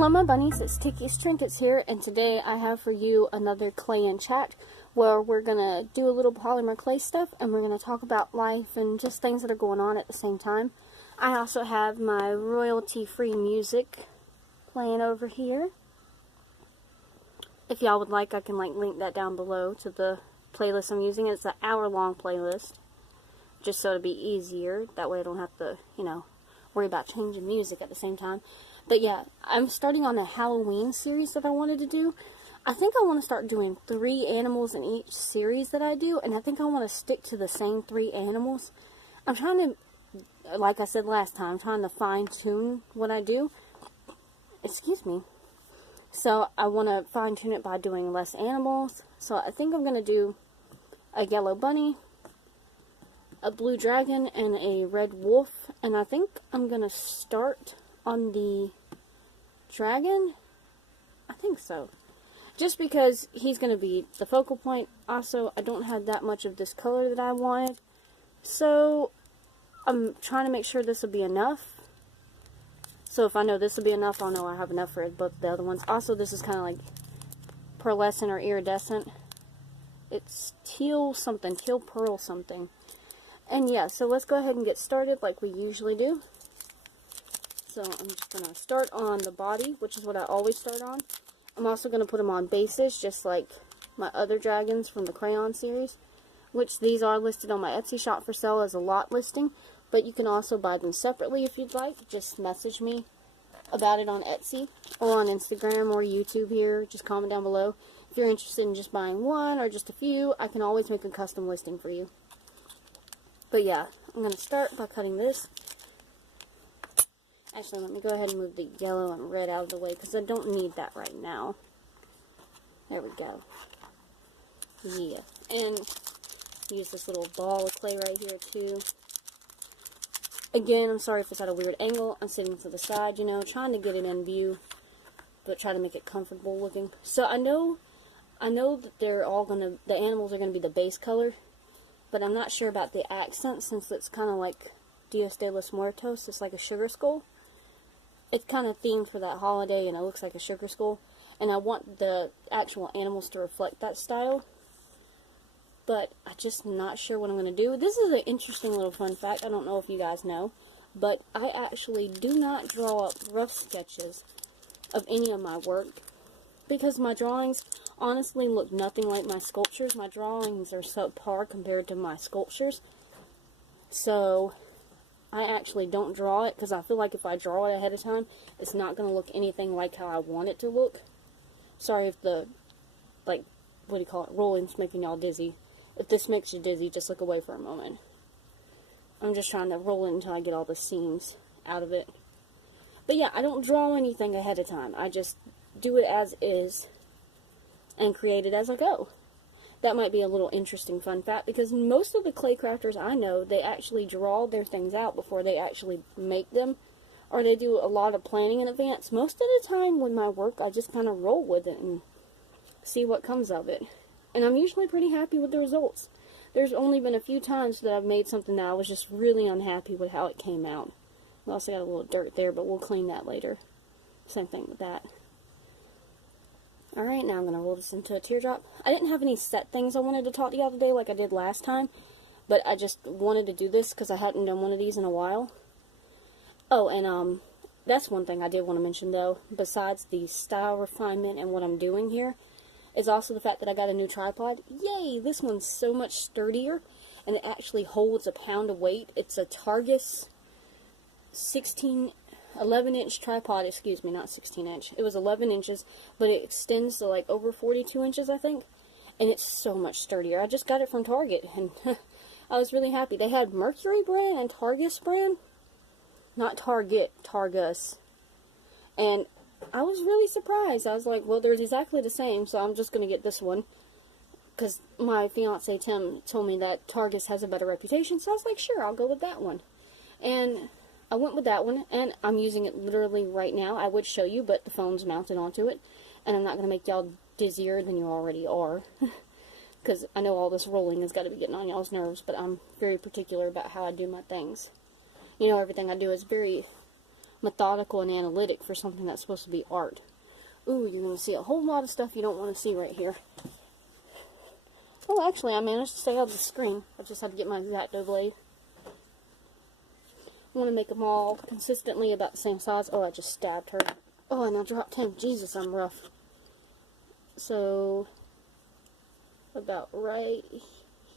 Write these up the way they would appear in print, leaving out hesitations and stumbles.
Hello my bunnies, it's Tiki's Trinkets here, and today I have for you another clay and chat where we're going to do a little polymer clay stuff and we're going to talk about life and just things that are going on at the same time. I also have my royalty-free music playing over here. If y'all would like, I can link that down below to the playlist I'm using. It's an hour-long playlist, just so it'll be easier. That way I don't have to, worry about changing music at the same time. But yeah, I'm starting on a Halloween series that I wanted to do. I think I want to start doing 3 animals in each series that I do, and I think I want to stick to the same 3 animals. I'm trying to, like I said last time, I'm trying to fine-tune what I do. Excuse me. So I want to fine-tune it by doing less animals. So I think I'm going to do a yellow bunny, a blue dragon, and a red wolf. And I think I'm going to start on the dragon. I think so. Just because he's going to be the focal point. Also, I don't have that much of this color that I wanted. So I'm trying to make sure this will be enough. So if I know this will be enough, I'll know I have enough for both the other ones. Also, this is kind of like pearlescent or iridescent. It's teal something, teal pearl something. And yeah, so let's go ahead and get started like we usually do. So I'm just going to start on the body, which is what I always start on. I'm also going to put them on bases, just like my other dragons from the crayon series, which these are listed on my Etsy shop for sale as a lot listing, but you can also buy them separately if you'd like. Just message me about it on Etsy or on Instagram or YouTube here. Just comment down below. If you're interested in just buying one or just a few, I can always make a custom listing for you. But yeah, I'm going to start by cutting this. Actually, let me go ahead and move the yellow and red out of the way because I don't need that right now. There we go. Yeah. And use this little ball of clay right here too. Again, I'm sorry if it's at a weird angle. I'm sitting to the side, trying to get it in view, but try to make it comfortable looking. So I know that they're all the animals are gonna be the base color, but I'm not sure about the accent since it's kind of like Dias de los Muertos. It's like a sugar skull. It's kind of themed for that holiday, and it looks like a sugar skull. And I want the actual animals to reflect that style. But I'm just not sure what I'm going to do. This is an interesting little fun fact. I don't know if you guys know, but I actually do not draw up rough sketches of any of my work because my drawings honestly look nothing like my sculptures. My drawings are subpar compared to my sculptures. So I actually don't draw it because I feel like if I draw it ahead of time, it's not going to look anything like how I want it to look. Sorry if the, rolling's making y'all dizzy. If this makes you dizzy, just look away for a moment. I'm just trying to roll it until I get all the seams out of it. But yeah, I don't draw anything ahead of time. I just do it as is and create it as I go. That might be a little interesting fun fact because most of the clay crafters I know, they actually draw their things out before they actually make them. Or they do a lot of planning in advance. Most of the time with my work, I just kind of roll with it and see what comes of it. And I'm usually pretty happy with the results. There's only been a few times that I've made something that I was just really unhappy with how it came out. We also got a little dirt there, but we'll clean that later. Same thing with that. Alright, now I'm going to roll this into a teardrop. I didn't have any set things I wanted to talk to y'all today like I did last time, but I just wanted to do this because I hadn't done one of these in a while. Oh, and that's one thing I did want to mention though, besides the style refinement and what I'm doing here, is also the fact that I got a new tripod. Yay! This one's so much sturdier, and it actually holds a pound of weight. It's a Targus 11-inch tripod, excuse me, not 16-inch. It was 11 inches, but it extends to like over 42 inches, I think, and it's so much sturdier. I just got it from Target, and I was really happy. They had Mercury brand and Targus brand. Not Target, Targus. And I was really surprised. I was like, well, they're exactly the same, so I'm just going to get this one. Because my fiance Tim told me that Targus has a better reputation, so I was like, sure, I'll go with that one. And I went with that one, and I'm using it literally right now. I would show you, but the phone's mounted onto it. And I'm not going to make y'all dizzier than you already are. Because I know all this rolling has got to be getting on y'all's nerves, but I'm very particular about how I do my things. Everything I do is very methodical and analytic for something that's supposed to be art. Ooh, you're going to see a whole lot of stuff you don't want to see right here. Oh, actually, I managed to stay out of the screen. I just had to get my X-Acto blade. I want to make them all consistently about the same size. Oh, I just stabbed her. Oh, and I dropped him. Jesus, I'm rough. So, about right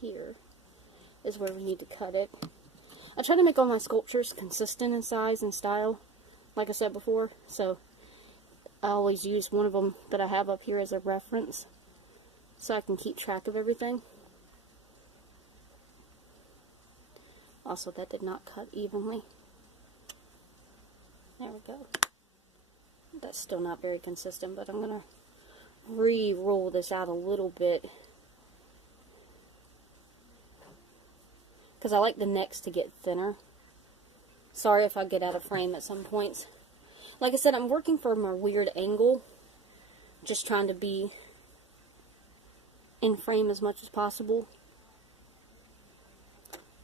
here is where we need to cut it. I try to make all my sculptures consistent in size and style, like I said before, so I always use one of them that I have up here as a reference, so I can keep track of everything. Also, that did not cut evenly. There we go. That's still not very consistent, but I'm going to re-roll this out a little bit, because I like the necks to get thinner. Sorry if I get out of frame at some points. Like I said, I'm working from a weird angle, just trying to be in frame as much as possible.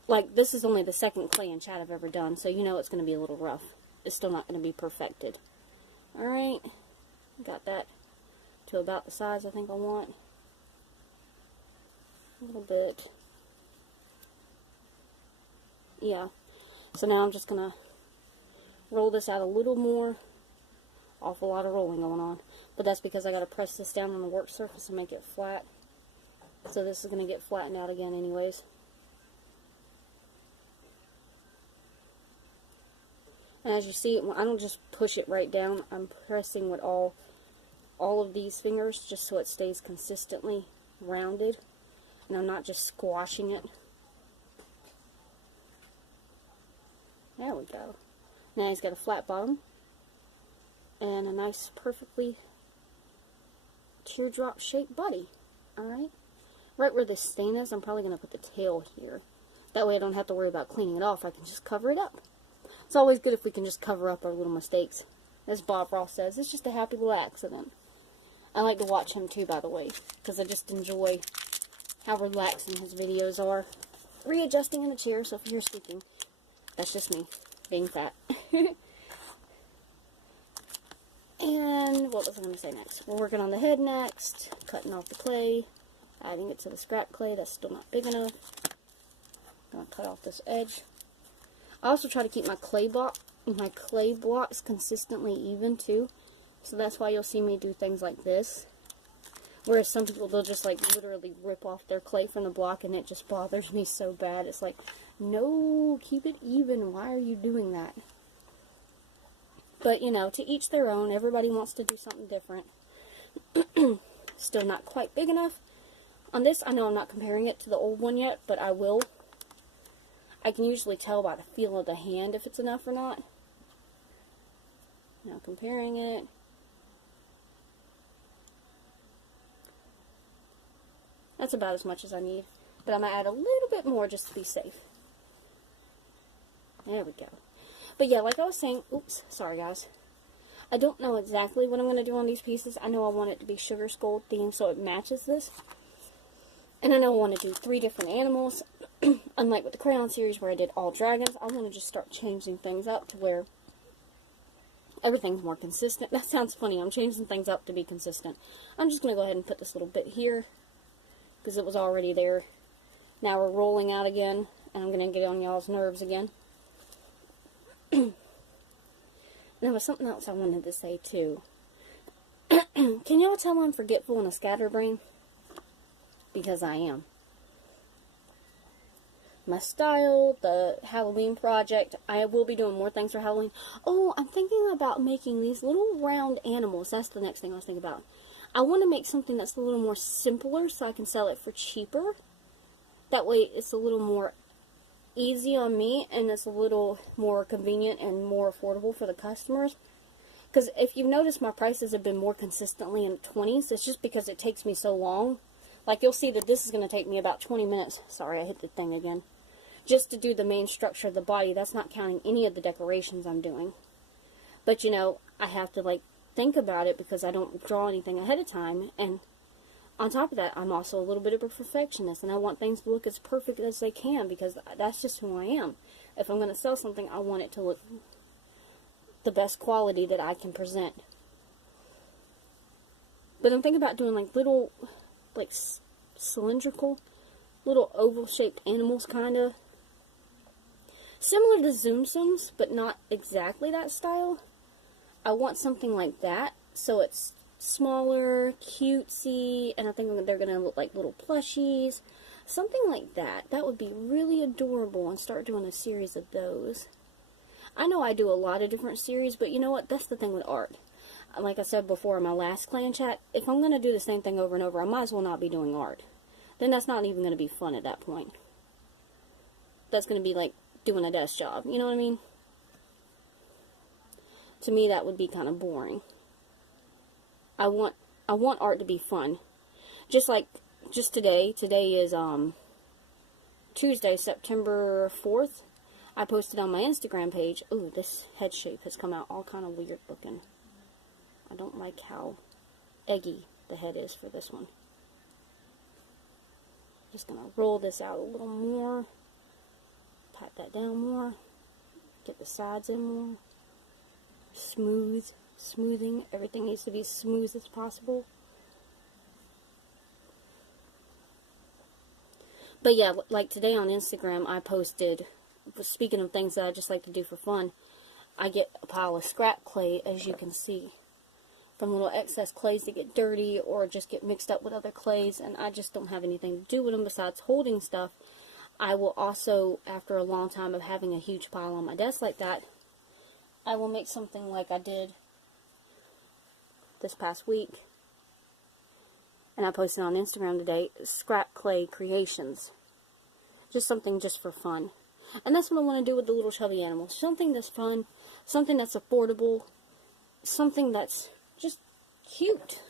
Like, this is only the second clay and chat I've ever done, so you know it's going to be a little rough. It's still not going to be perfected. Alright, got that to about the size I think I want. A little bit. Yeah. So now I'm just going to roll this out a little more. Awful lot of rolling going on. But that's because I got to press this down on the work surface and make it flat. So this is going to get flattened out again anyways. And as you see, I don't just push it right down. I'm pressing with all of these fingers just so it stays consistently rounded. And I'm not just squashing it. There we go. Now he's got a flat bottom and a nice, perfectly teardrop shaped body. Alright? Right where this stain is, I'm probably going to put the tail here. That way I don't have to worry about cleaning it off. I can just cover it up. It's always good if we can just cover up our little mistakes. As Bob Ross says, it's just a happy little accident. I like to watch him too, by the way, because I just enjoy how relaxing his videos are. Readjusting in the chair, so if you hear squeaking, that's just me being fat. And what was I going to say next? We're working on the head next, cutting off the clay, adding it to the scrap clay. That's still not big enough. I'm going to cut off this edge. I also try to keep my clay blocks consistently even too. So that's why you'll see me do things like this. Whereas some people, they'll just like literally rip off their clay from the block, and it just bothers me so bad. It's like, no, keep it even. Why are you doing that? But, you know, to each their own. Everybody wants to do something different. Still not quite big enough. On this, I know I'm not comparing it to the old one yet, but I will. I can usually tell by the feel of the hand if it's enough or not. Now comparing it. That's about as much as I need. But I'm going to add a little bit more just to be safe. There we go. But yeah, like I was saying, oops, sorry guys. I don't know exactly what I'm going to do on these pieces. I know I want it to be Sugar Skull themed so it matches this. And I know I want to do 3 different animals. Unlike with the Crayon series where I did all dragons, I want to just start changing things up to where everything's more consistent. That sounds funny. I'm changing things up to be consistent. I'm just going to go ahead and put this little bit here because it was already there. Now we're rolling out again, and I'm going to get on y'all's nerves again. There was something else I wanted to say too. Can y'all tell I'm forgetful and a scatterbrain? Because I am. My style, the Halloween project, I will be doing more things for Halloween. Oh, I'm thinking about making these little round animals. That's the next thing I was thinking about. I want to make something that's a little more simpler so I can sell it for cheaper. That way it's a little more easy on me and it's a little more convenient and more affordable for the customers. Because if you've noticed, my prices have been more consistently in the 20s. It's just because it takes me so long. Like, you'll see that this is going to take me about 20 minutes. Sorry, I hit the thing again. Just to do the main structure of the body. That's not counting any of the decorations I'm doing. But, you know, I have to, like, think about it because I don't draw anything ahead of time. And on top of that, I'm also a little bit of a perfectionist. And I want things to look as perfect as they can because that's just who I am. If I'm going to sell something, I want it to look the best quality that I can present. But I'm thinking about doing like little, like cylindrical, little oval-shaped animals, kind of. Similar to Tsum Tsums, but not exactly that style. I want something like that, so it's smaller, cutesy, and I think they're going to look like little plushies. Something like that. That would be really adorable, and start doing a series of those. I know I do a lot of different series, but you know what? That's the thing with art. Like I said before in my last clan chat, if I'm going to do the same thing over and over, I might as well not be doing art. Then that's not even going to be fun at that point. That's going to be like doing a desk job, you know what I mean? To me, that would be kind of boring. I want art to be fun. Just today is Tuesday, September 4th. I posted on my Instagram page. Ooh, this head shape has come out all kind of weird looking. I don't like how eggy the head is for this one. Just gonna roll this out a little more. Pat that down more. Get the sides in more. Smoothing. Everything needs to be as smooth as possible. But yeah, like today on Instagram, I posted, speaking of things that I just like to do for fun, I get a pile of scrap clay, as you can see, from little excess clays that get dirty or just get mixed up with other clays, and I just don't have anything to do with them besides holding stuff. I will also, after a long time of having a huge pile on my desk like that, I will make something like I did this past week, and I posted on Instagram today, scrap clay creations. Just something just for fun. And that's what I want to do with the little chubby animals. Something that's fun, something that's affordable, something that's just cute,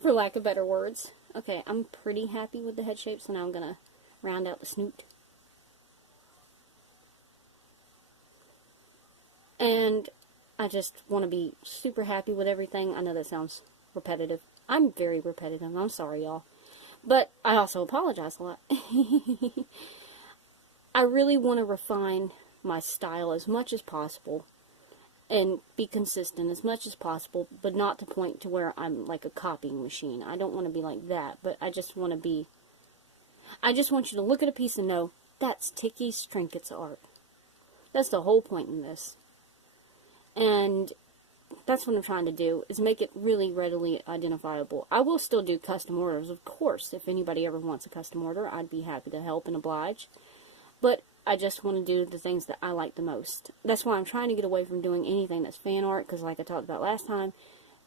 for lack of better words. Okay, I'm pretty happy with the head shape, so now I'm going to round out the snoot. And I just want to be super happy with everything. I know that sounds repetitive. I'm very repetitive. I'm sorry, y'all. But I also apologize a lot. I really want to refine my style as much as possible and be consistent as much as possible, but not to the point to where I'm like a copying machine. I don't want to be like that, but I just want to be... I just want you to look at a piece and know, that's Ticky's Trinkets art. That's the whole point in this. And that's what I'm trying to do, is make it really readily identifiable. I will still do custom orders, of course. If anybody ever wants a custom order, I'd be happy to help and oblige. But I just want to do the things that I like the most. That's why I'm trying to get away from doing anything that's fan art, because like I talked about last time,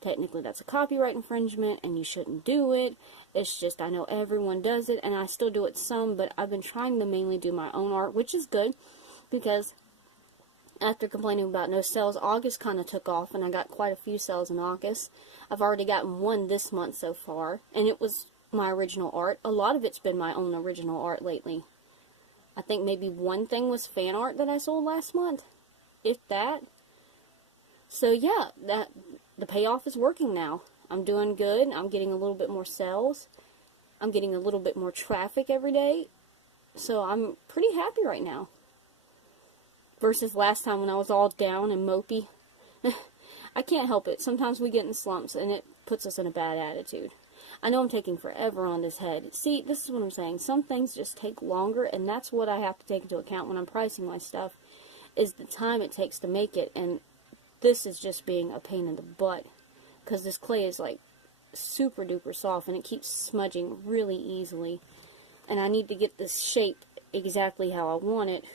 technically that's a copyright infringement, and you shouldn't do it. It's just, I know everyone does it, and I still do it some, but I've been trying to mainly do my own art, which is good, because after complaining about no sales, August kind of took off, and I got quite a few sales in August. I've already gotten one this month so far, and it was my original art. A lot of it's been my own original art lately. I think maybe one thing was fan art that I sold last month, if that. So yeah, the payoff is working now. I'm doing good. I'm getting a little bit more sales. I'm getting a little bit more traffic every day. So I'm pretty happy right now. Versus last time when I was all down and mopey. I can't help it. Sometimes we get in slumps and it puts us in a bad attitude. I know I'm taking forever on this head. See, this is what I'm saying. Some things just take longer, and that's what I have to take into account when I'm pricing my stuff, is the time it takes to make it. And this is just being a pain in the butt, because this clay is like super duper soft and it keeps smudging really easily. And I need to get this shape exactly how I want it,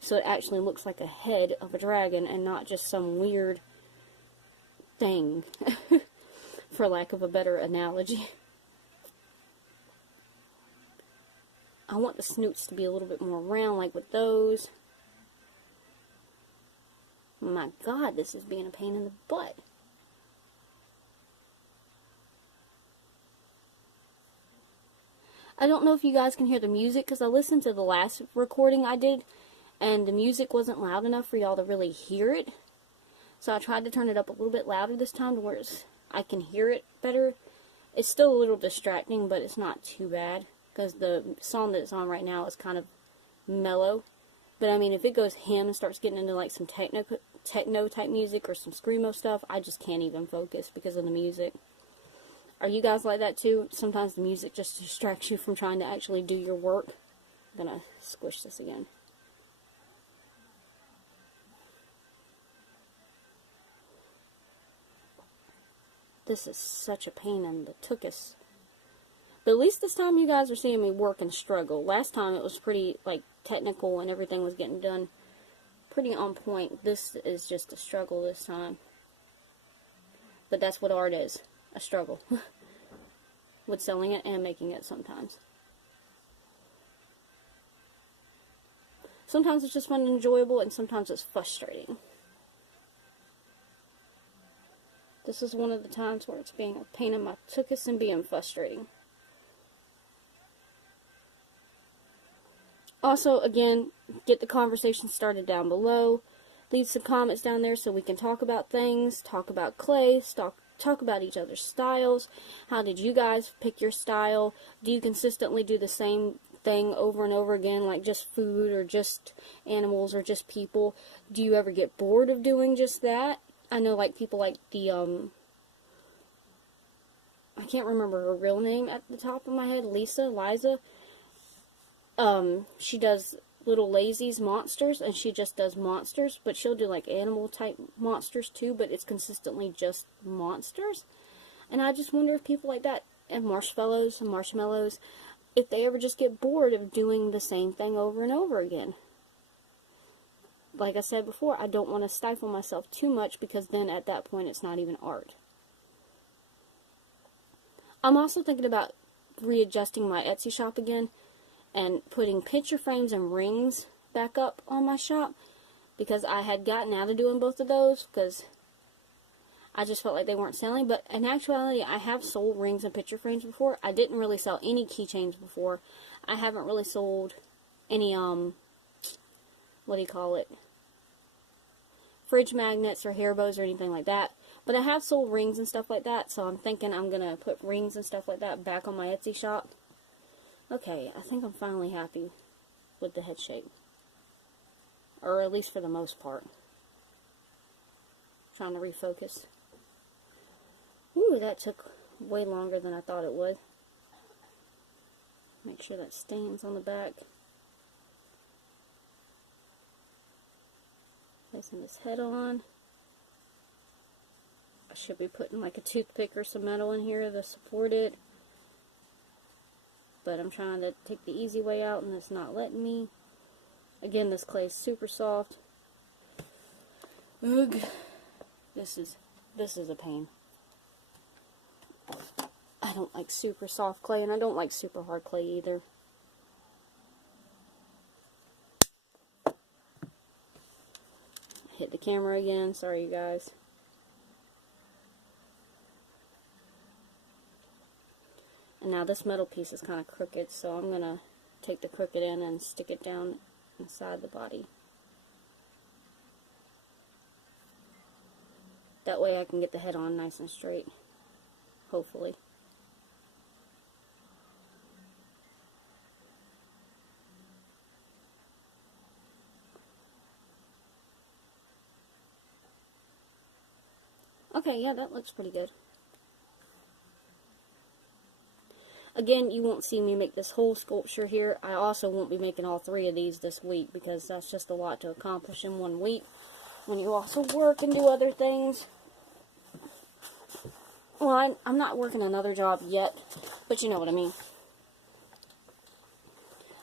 so it actually looks like a head of a dragon and not just some weird thing, for lack of a better analogy. I want the snoots to be a little bit more round, like with those. My God, this is being a pain in the butt. I don't know if you guys can hear the music, because I listened to the last recording I did, and the music wasn't loud enough for y'all to really hear it. So I tried to turn it up a little bit louder this time to where I can hear it better. It's still a little distracting, but it's not too bad, because the song that it's on right now is kind of mellow. But I mean, if it goes ham and starts getting into like some techno type music or some screamo stuff, I just can't even focus because of the music. Are you guys like that too? Sometimes the music just distracts you from trying to actually do your work. I'm gonna squish this again. This is such a pain in the tuchus. But at least this time you guys are seeing me work and struggle. Last time it was pretty, like, technical and everything was getting done pretty on point. This is just a struggle this time. But that's what art is. A struggle. With selling it and making it sometimes. Sometimes it's just fun and enjoyable, and sometimes it's frustrating. This is one of the times where it's being a pain in my tuchus and being frustrating. Also, again, get the conversation started down below. Leave some comments down there so we can talk about things, talk about clay, talk about each other's styles. How did you guys pick your style? Do you consistently do the same thing over and over again, like just food or just animals or just people? Do you ever get bored of doing just that? I know, like, people like the, I can't remember her real name at the top of my head, Liza. She does Little Lazy's monsters, and she just does monsters, but she'll do, like, animal-type monsters, too, but it's consistently just monsters. And I just wonder if people like that, and marshmallows, if they ever just get bored of doing the same thing over and over again. Like I said before, I don't want to stifle myself too much, because then at that point it's not even art. I'm also thinking about readjusting my Etsy shop again and putting picture frames and rings back up on my shop, because I had gotten out of doing both of those because I just felt like they weren't selling. But in actuality, I have sold rings and picture frames before. I didn't really sell any keychains before. I haven't really sold any, what do you call it? Fridge magnets or hair bows or anything like that. But I have sold rings and stuff like that, so I'm thinking I'm going to put rings and stuff like that back on my Etsy shop. Okay, I think I'm finally happy with the head shape. Or at least for the most part. Trying to refocus. Ooh, that took way longer than I thought it would. Make sure that stains on the back. Placing his head on. I should be putting like a toothpick or some metal in here to support it. But I'm trying to take the easy way out and it's not letting me. Again, this clay is super soft. Ugh. This is a pain. I don't like super soft clay, and I don't like super hard clay either. Hit the camera again, sorry you guys. And now this metal piece is kind of crooked, so I'm going to take the crooked end and stick it down inside the body. That way I can get the head on nice and straight. Hopefully. Okay, yeah, that looks pretty good. Again, you won't see me make this whole sculpture here. I also won't be making all 3 of these this week, because that's just a lot to accomplish in 1 week when you also work and do other things. Well, I'm not working another job yet, but you know what I mean.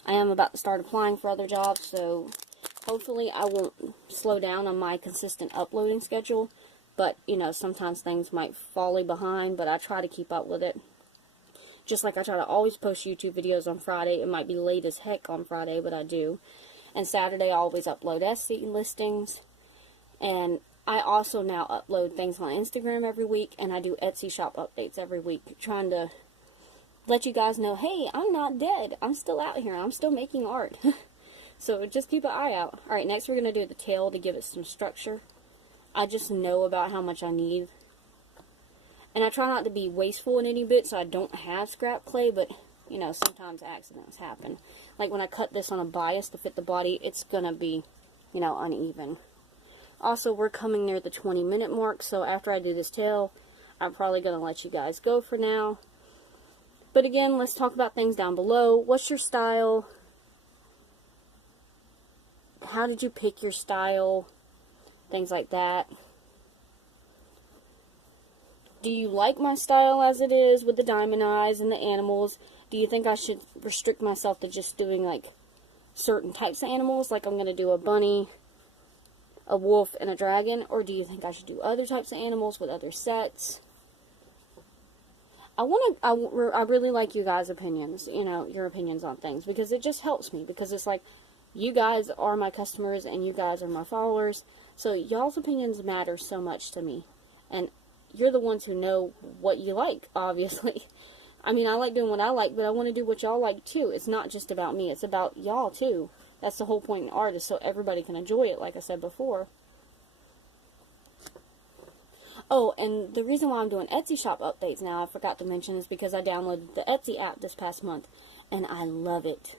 I am about to start applying for other jobs, so hopefully I won't slow down on my consistent uploading schedule. But, you know, sometimes things might fall behind, but I try to keep up with it. Just like I try to always post YouTube videos on Friday. It might be late as heck on Friday, but I do. And Saturday I always upload Etsy listings. And I also now upload things on Instagram every week, and I do Etsy shop updates every week, trying to let you guys know, hey, I'm not dead. I'm still out here. I'm still making art. So just keep an eye out. Alright, next we're going to do the tail to give it some structure. I just know about how much I need. And I try not to be wasteful in any bit, so I don't have scrap clay, but, you know, sometimes accidents happen. Like when I cut this on a bias to fit the body, it's going to be, you know, uneven. Also, we're coming near the 20-minute mark, so after I do this tail, I'm probably going to let you guys go for now. But again, let's talk about things down below. What's your style? How did you pick your style? Things like that. Do you like my style as it is with the diamond eyes and the animals? Do you think I should restrict myself to just doing like certain types of animals? Like I'm going to do a bunny, a wolf, and a dragon? Or do you think I should do other types of animals with other sets? I really like you guys' opinions, you know, your opinions on things, because it just helps me, because it's like, you guys are my customers, and you guys are my followers, so y'all's opinions matter so much to me, and you're the ones who know what you like, obviously. I mean, I like doing what I like, but I want to do what y'all like, too. It's not just about me, it's about y'all, too. That's the whole point in art, is so everybody can enjoy it, like I said before. Oh, and the reason why I'm doing Etsy shop updates now, I forgot to mention, is because I downloaded the Etsy app this past month, and I love it.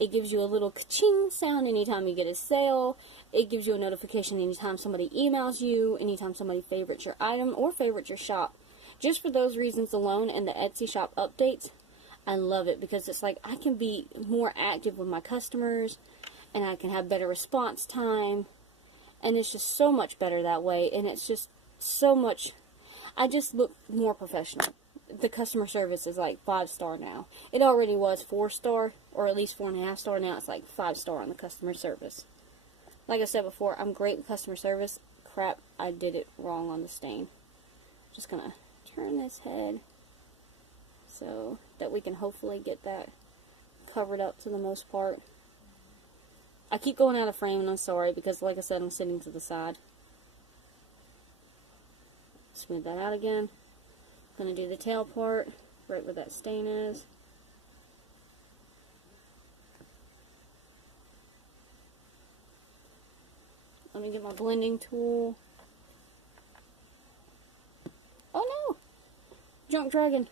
It gives you a little ka-ching sound anytime you get a sale. It gives you a notification anytime somebody emails you, anytime somebody favorites your item or favorites your shop. Just for those reasons alone and the Etsy shop updates, I love it, because it's like I can be more active with my customers, and I can have better response time, and it's just so much better that way, and it's just so much, I just look more professional. The customer service is like 5-star now. It already was 4-star, or at least 4.5-star. Now it's like 5-star on the customer service. Like I said before, I'm great with customer service. Crap, I did it wrong on the stain. Just gonna turn this head so that we can hopefully get that covered up to the most part. I keep going out of frame, and I'm sorry, because like I said, I'm sitting to the side. Smooth that out again. I'm going to do the tail part right where that stain is. Let me get my blending tool. Oh no! Junk dragon.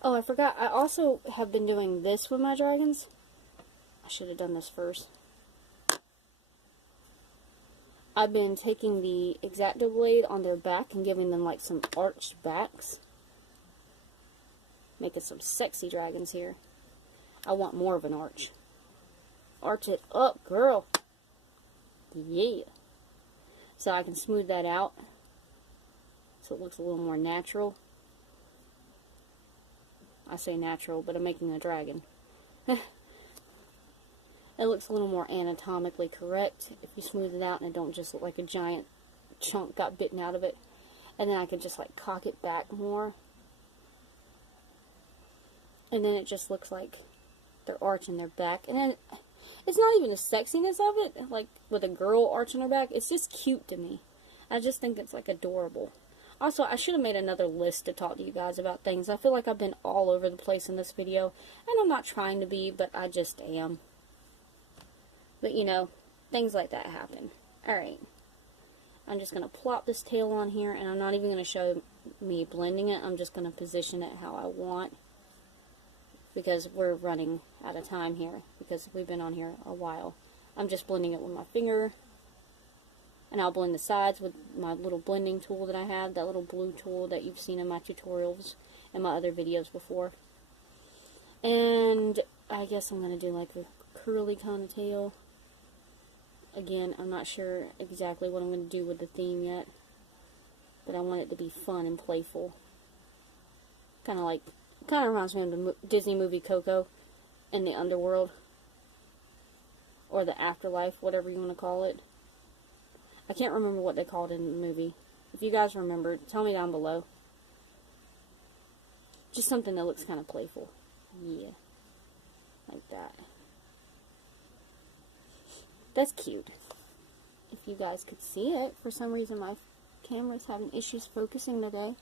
Oh, I forgot. I also have been doing this with my dragons. I should have done this first. I've been taking the X-Acto blade on their back and giving them like some arched backs. Making some sexy dragons here. I want more of an arch. Arch it up, girl. Yeah. So I can smooth that out so it looks a little more natural. I say natural, but I'm making a dragon. It looks a little more anatomically correct if you smooth it out and it don't just look like a giant chunk got bitten out of it. And then I can just like cock it back more. And then it just looks like they're arching their back. And then it's not even the sexiness of it, like with a girl arching her back. It's just cute to me. I just think it's like adorable. Also, I should have made another list to talk to you guys about things. I feel like I've been all over the place in this video. And I'm not trying to be, but I just am. But, you know, things like that happen. Alright. I'm just going to plop this tail on here, and I'm not even going to show me blending it. I'm just going to position it how I want, because we're running out of time here, because we've been on here a while. I'm just blending it with my finger, and I'll blend the sides with my little blending tool that I have, that little blue tool that you've seen in my tutorials and my other videos before. And I guess I'm going to do like a curly kind of tail. Again, I'm not sure exactly what I'm going to do with the theme yet, but I want it to be fun and playful. Kind of reminds me of the Disney movie Coco in the underworld, or the afterlife, whatever you want to call it. I can't remember what they called it in the movie. If you guys remember, tell me down below. Just something that looks kind of playful. Yeah. Like that. That's cute. If you guys could see it. For some reason my camera's having issues focusing today.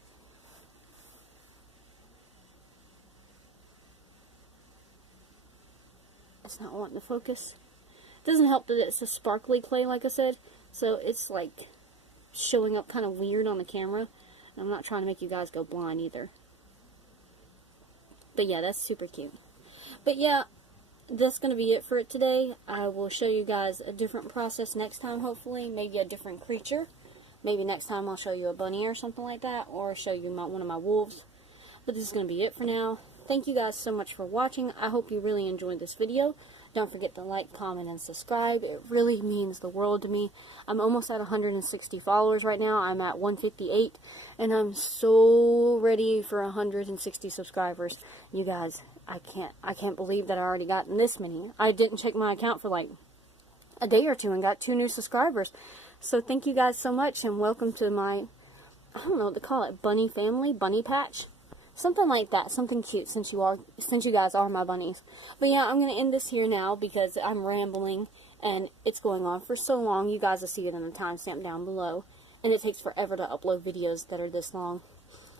It's not wanting to focus. It doesn't help that it's a sparkly clay, like I said. So it's like showing up kind of weird on the camera. And I'm not trying to make you guys go blind either. But yeah, that's super cute. But yeah, that's going to be it for it today. I will show you guys a different process next time, hopefully. Maybe a different creature. Maybe next time I'll show you a bunny or something like that, or show you one of my wolves. But this is going to be it for now. Thank you guys so much for watching. I hope you really enjoyed this video. Don't forget to like, comment, and subscribe. It really means the world to me. I'm almost at 160 followers right now. I'm at 158, and I'm so ready for 160 subscribers. You guys, I can't believe that I already gotten this many. I didn't check my account for like a day or two and got 2 new subscribers. So thank you guys so much, and welcome to my, I don't know what to call it, bunny family, bunny patch. Something like that, something cute, since you guys are my bunnies. But yeah, I'm going to end this here now because I'm rambling and it's going on for so long. You guys will see it in the timestamp down below. And it takes forever to upload videos that are this long.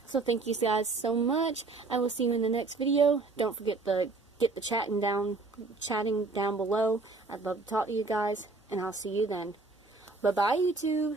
So thank you guys so much. I will see you in the next video. Don't forget to get the chatting down below. I'd love to talk to you guys, and I'll see you then. Bye-bye, YouTube.